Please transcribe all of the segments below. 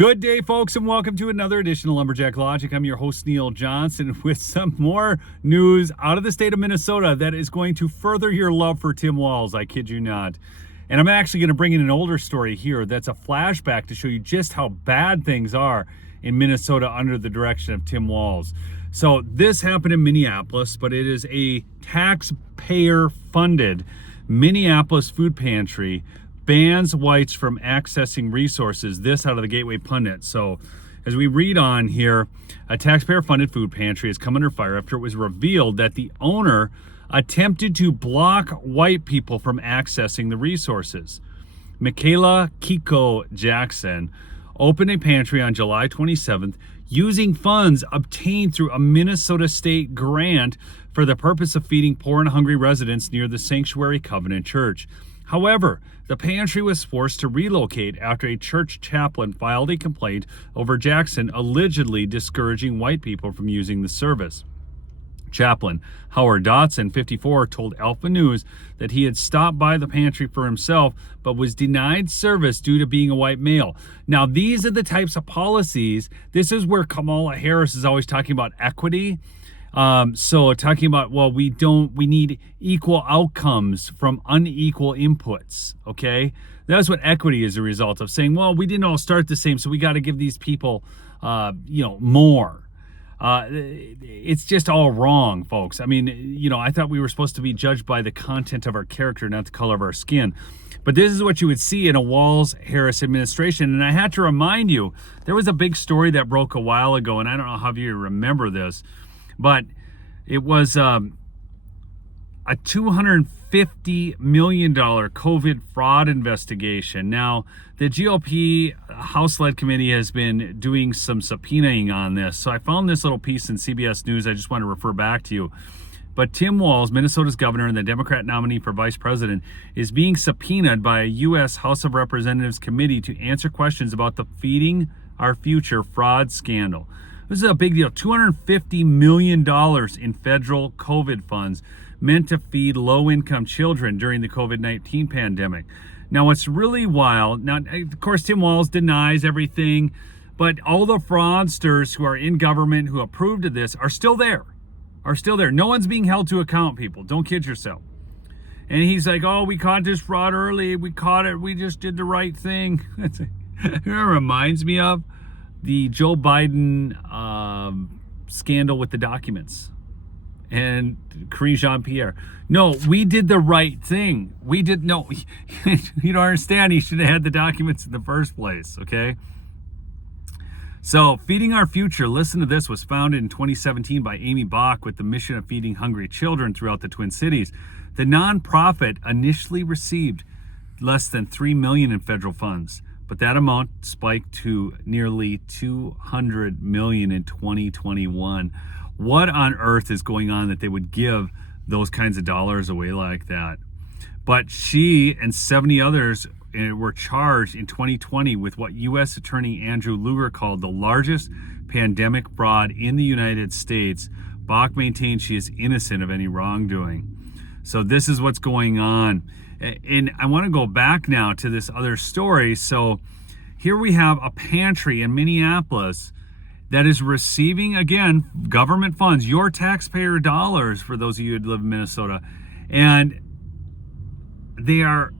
Good day, folks, and welcome to another edition of Lumberjack Logic. I'm your host, Neil Johnson, with some more news out of the state of Minnesota that is going to further your love for Tim Walz. I kid you not. And I'm actually going to bring in an older story here that's a flashback to show you just how bad things are in Minnesota under the direction of Tim Walz. So this happened in Minneapolis, but it is a taxpayer-funded Minneapolis food pantry bans whites from accessing resources. This out of the Gateway Pundit. So as we read on here, a taxpayer-funded food pantry has come under fire after it was revealed that the owner attempted to block white people from accessing the resources. Michaela Kiko Jackson opened a pantry on July 27th using funds obtained through a Minnesota state grant for the purpose of feeding poor and hungry residents near the Sanctuary Covenant Church. However, the pantry was forced to relocate after a church chaplain filed a complaint over Jackson allegedly discouraging white people from using the service. Chaplain Howard Dotson, 54, told Alpha News that he had stopped by the pantry for himself but was denied service due to being a white male. Now, these are the types of policies. This is where Kamala Harris is always talking about equity. So talking about, well, we need equal outcomes from unequal inputs, okay? That's what equity is a result of, saying, well, we didn't all start the same, so we got to give these people, more. It's just all wrong, folks. I mean, I thought we were supposed to be judged by the content of our character, not the color of our skin. But this is what you would see in a Walz-Harris administration. And I had to remind you, there was a big story that broke a while ago, and I don't know how you remember this, but it was a $250 million COVID fraud investigation. Now, the GOP House-led committee has been doing some subpoenaing on this. So I found this little piece in CBS News. I just want to refer back to you. But Tim Walz, Minnesota's governor and the Democrat nominee for vice president, is being subpoenaed by a U.S. House of Representatives committee to answer questions about the Feeding Our Future fraud scandal. This is a big deal. $250 million in federal COVID funds meant to feed low-income children during the COVID-19 pandemic. Now, what's really wild, now, of course, Tim Walz denies everything, but all the fraudsters who are in government who approved of this are still there. No one's being held to account, people. Don't kid yourself. And he's like, oh, we caught this fraud early. We caught it. We just did the right thing. It reminds me of the Joe Biden scandal with the documents and Karine Jean-Pierre. No, we did the right thing. You don't understand. He should have had the documents in the first place, okay? So, Feeding Our Future, listen to this, was founded in 2017 by Amy Bach with the mission of feeding hungry children throughout the Twin Cities. The nonprofit initially received less than $3 million in federal funds, but that amount spiked to nearly $200 million in 2021. What on earth is going on that they would give those kinds of dollars away like that? But she and 70 others were charged in 2020 with what U.S. Attorney Andrew Luger called the largest pandemic fraud in the United States. Bach maintains she is innocent of any wrongdoing. So this is what's going on. And I want to go back now to this other story. So here we have a pantry in Minneapolis that is receiving, again, government funds, your taxpayer dollars, for those of you who live in Minnesota. And they are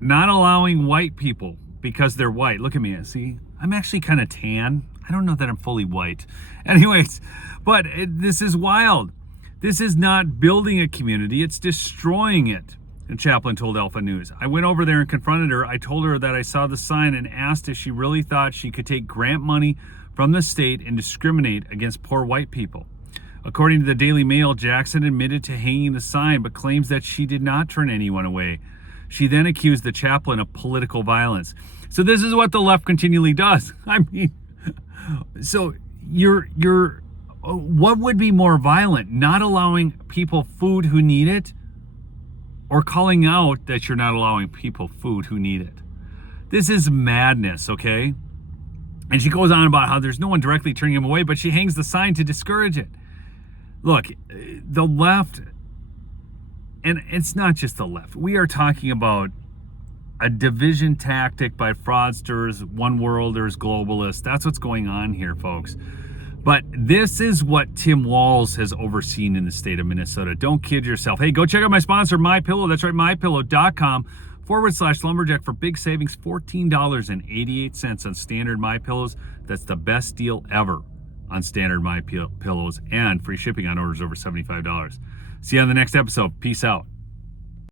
not allowing white people because they're white. Look at me. See, I'm actually kind of tan. I don't know that I'm fully white. Anyways, but this is wild. This is not building a community. It's destroying it. And Chaplain told Alpha News. I went over there and confronted her. I told her that I saw the sign and asked if she really thought she could take grant money from the state and discriminate against poor white people. According to the Daily Mail, Jackson admitted to hanging the sign, but claims that she did not turn anyone away. She then accused the chaplain of political violence. So this is what the left continually does. I mean, so what would be more violent? Not allowing people food who need it, or calling out that you're not allowing people food who need it? This is madness, okay? And she goes on about how there's no one directly turning him away, but she hangs the sign to discourage it. Look, the left, and it's not just the left. We are talking about a division tactic by fraudsters, one worlders, globalists. That's what's going on here, folks. But this is what Tim Walz has overseen in the state of Minnesota. Don't kid yourself. Hey, go check out my sponsor, MyPillow. That's right, mypillow.com/lumberjack for big savings, $14.88 on standard MyPillows. That's the best deal ever on standard MyPillows, and free shipping on orders over $75. See you on the next episode. Peace out.